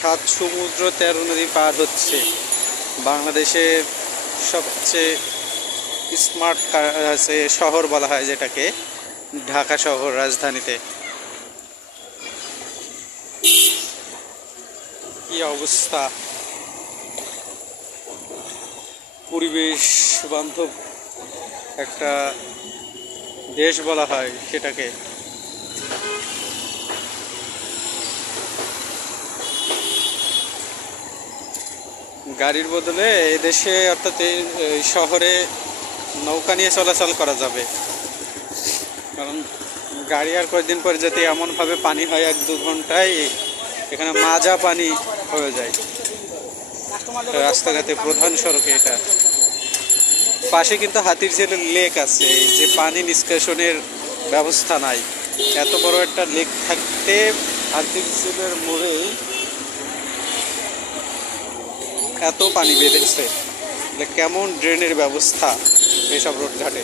সাত সমুদ্র 13 নদী পার হচ্ছে। বাংলাদেশের সবচেয়ে স্মার্ট শহর বলা হয় যেটাকে, ঢাকা শহর রাজধানীতে। কি অবস্থা! পরিবেশ বান্ধব একটা দেশ বলা হয় সেটাকে। গাড়ির বদলে এদেশে অর্থাৎ এই শহরে নৌকা নিয়ে চলাচল করা যাবে, কারণ গাড়ি আর কয়েকদিন পরে যাতে এমনভাবে পানি হয় 1-2 ঘন্টায় এখানে মাজা পানি হয়ে যায় রাস্তাঘাটে, প্রধান সড়কে। এটা পাশে কিন্তু হাতিরঝিলের লেক আছে, যে পানি নিষ্কাশনের ব্যবস্থা নাই। এত বড় একটা লেক থাকতে হাতিরঝিলের মোড়েই এত পানি বেঁধেছে, কেমন ড্রেনের ব্যবস্থা এসব রোডঘাটে।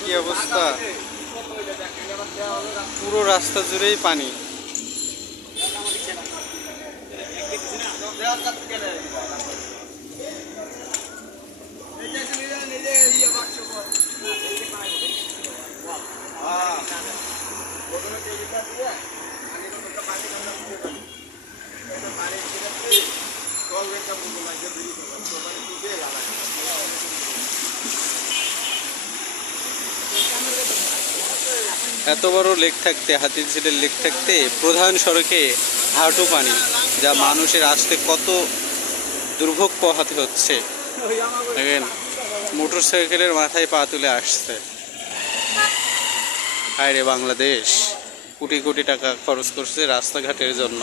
কি অবস্থা! পুরো রাস্তা জুড়েই পানি। এত বড় লেক থাকতে, হাতিরঝিলের লেক থাকতে প্রধান সড়কে হাঁটু পানি, যা মানুষের আসতে কত দুর্ভোগ পোহাতে হচ্ছে। দেখেন, মোটর সাইকেলের মাথায় পা তুলে আসছে। হায় রে বাংলাদেশ, কোটি কোটি টাকা খরচ করছে রাস্তাঘাটের জন্য।